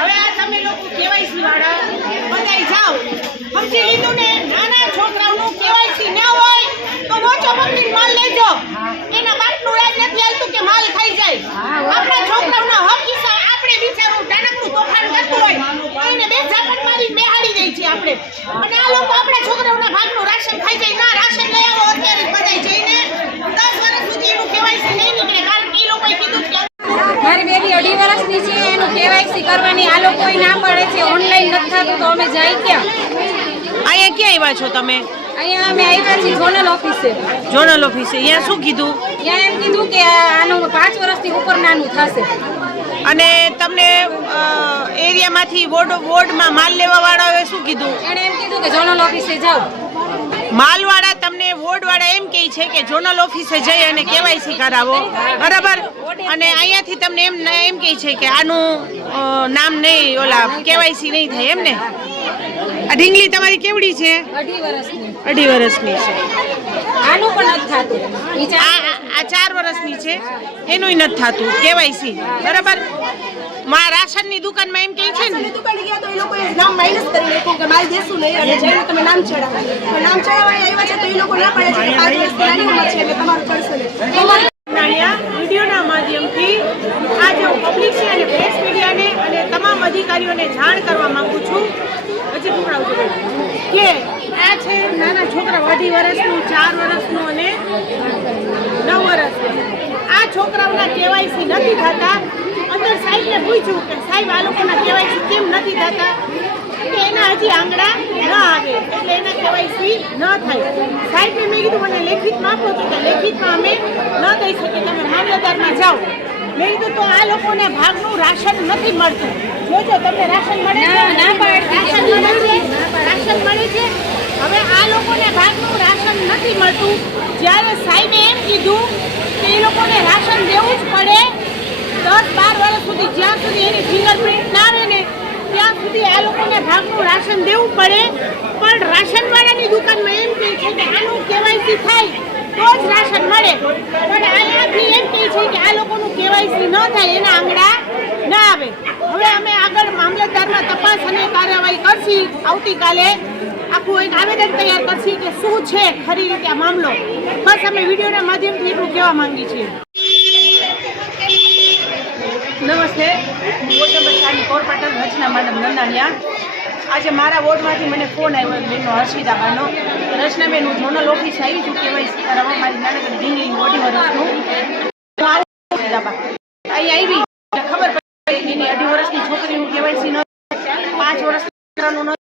હવે આ તમે લોકો કેવાયસી વાળા? બધાય જાઓ. સમજી લીધું ને? નાના છોકરાઓનું કેવાયસી ના હોય, તો મોચો પકડીને માલ લેજો એના બાપનું રાજ નથી કે માલ ખાઈ જાય. આપણા છોકરાઓના હક હિસ્સા આપણે બે ઝાપટ મારી બેહાડી દઈ છીએ આપણા. છોકરાઓના ભાગનું રાશન ખાઈ જાય ના રાશન લઈ આવો અત્યારે જ બધાય જઈને દસ વર્ષ સુધી એનું કેવાયસી નહીં નીકળે કારણ કે એ લોકોએ કીધું કે મારી બેબી અઢી વર્ષની છે એનું કેવાયસી કરવાની આ લોકો ના પડે છે ઓનલાઈન નથી થતું તો અમે જાય ક્યાં? અહીંયા ક્યાં આવ્યા છો તમે? અહીંયા અમે આવ્યા છીએ ઝોનલ ઓફિસે. ઝોનલ ઓફિસે. અહીંયા શું કીધું? ત્યાં એમ કીધું કે આનું પાંચ વર્ષથી ઉપર નાનું થશે. અને તમને એરિયામાંથી વોર્ડ વોર્ડમાં માલ લેવા વાળાઓએ શું કીધું? એણે એમ કીધું કે ઝોનલ ઓફિસે જાઓ. માલવાળા તમને વોર્ડવાળા એમ કહે છે કે ઝોનલ ઓફિસે જઈ અને કેવાયસી કરાવો. બરાબર? અને અહીંયાથી તમને એમ એમ કહે છે કે આનું નામ નહીં ઓલા કેવાયસી નહીં થાય એમ ને આ ઢીંગલી તમારી કેવડી છે? અઢી વર્ષની. અઢી વર્ષની છે. આનું પણ નથી થતું. આ ચાર વર્ષની છે. એનું નથી થતું. કેવાયસી બરાબર? માં રાશનની દુકાનમાં એમ કહે છે ને. તમે ગયા તો એ લોકો નામ માઇનસ કરી નાખ્યું કે માલ દેશું નહીં અને જઈને તમે નામ ચડાવો. પણ નામ ચડાવવા આવ્યા છે તો એ લોકો ના પાડે છે કે પાંચ વર્ષની નાની ઉંમર છે એટલે તમારું કરશે નહીં. તમારે નાણિયા વિડીયોના માધ્યમથી આજે હું પબ્લિક છે અને પ્રેસ મીડિયાને અને તમામ અધિકારીઓને જાણ કરવા માગું છું. હજી ટુકડાવજો કે આ છે નાના છોકરા અઢી વર્ષનું ચાર વર્ષનું અને નવ વર્ષ આ છોકરાઓના કેવાયસી નથી થતા. અંદર સાહેબને પૂછ્યું કે સાહેબ આ લોકોના કેવાયસી કેમ નથી થતા? કે એના હજી આંગળા ન આવે એટલે એના કેવાયસી ન થાય. સાહેબને મેં કીધું મને લેખિતમાં આપો તો. કે લેખિતમાં અમે ન દઈ શકીએ તમે મામલતદારમાં જાઓ. મેં કીધું તો આ લોકોને ભાગનું રાશન નથી મળતું. જોજો તમને રાશન મળે. રાશન મળે છે રાશન મળે છે. હવે આ લોકોને ભાગનું રાશન નથી મળતું. જ્યારે સાહેબે એમ કીધું કે એ લોકોને રાશન દેવું જ પડે, દસ બાર વર્ષ સુધી જ્યાં સુધી એની ફિંગરપ્રિન્ટ ના આવે ને, ત્યાં સુધી આ લોકોને ભાગનું રાશન દેવું પડે. પણ રાશનવાળાની દુકાનમાં એમ કહે છે કે આનું કેવાયસી થાય તો જ રાશન મળે. પણ અહીંયાથી એમ કહે છે કે આ લોકોનું કેવાયસી ન થાય, એના આંગળા ના આવે. હવે અમે આગળ મામલતદારમાં તપાસ અને કાર્યવાહી કરશી. આવતીકાલે આખું એક આવેદન તૈયાર કરશે કે શું છે ખરી રીતે આ મામલો. બસ અમે વિડીયોના માધ્યમથી એટલું કહેવા માંગીએ છીએ. નમસ્તે. વોર્ડ નંબર ચારની કોર્પોરેટર રચના મેડમ નંદાણિયા આજે મારા વોર્ડમાંથી મને ફોન આવ્યો બેનનો હર્ષિદાબાનો રચનાબેન, હું ઝોનલ ઓફિસ આવી છું કહેવાય સીતારામ, મારી નાનકડી ઢીંગલી મોટી વર્ષનું અહીં આવી. ખબર પડી અઢી વર્ષની છોકરીનું કેવાયસી ન પાંચ વર્ષ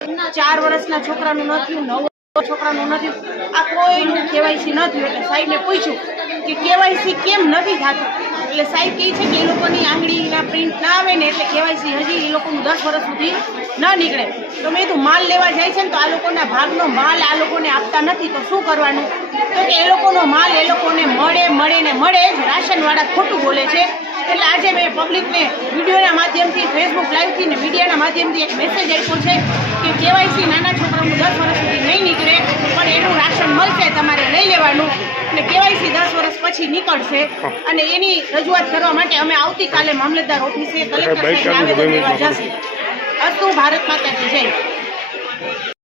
ચાર વર્ષના છોકરાનું નથી, નવ છોકરાનું નથી. આ કોઈનું કેવાયસી ન એટલે સાહેબને પૂછ્યું કે કેવાયસી કેમ નથી થતું? એટલે સાહેબ કહે છે કે એ લોકોની આંગળીના પ્રિન્ટ ના આવે ને એટલે કેવાયસી હજી એ લોકોનું દસ વર્ષ સુધી ન નીકળે. તો મેં કીધું, માલ લેવા જાય છે ને તો આ લોકોના ભાગનો માલ આ લોકોને આપતા નથી, તો શું કરવાનું? તો કે એ લોકોનો માલ એ લોકોને મળે મળે ને મળે જ. રાશનવાળા ખોટું બોલે છે. એટલે આજે મેં પબ્લિકને વિડીયોના માધ્યમથી ફેસબુક લાઈવથી ને મીડિયાના માધ્યમથી એક મેસેજ આપ્યો છે કે કેવાયસી નાના છોકરાનું દસ વર્ષ સુધી નહીં નીકળે પણ એનું રાશન મળશે તમારે લઈ લેવાનું અને કેવાયસી દસ વર્ષ પછી નીકળશે. અને એની રજૂઆત કરવા માટે અમે આવતીકાલે મામલતદાર ઓફિસે કલેક્ટર સાહેબ આવેદન દેવા જશે. અસ્તુ ભારત માતા કી જય.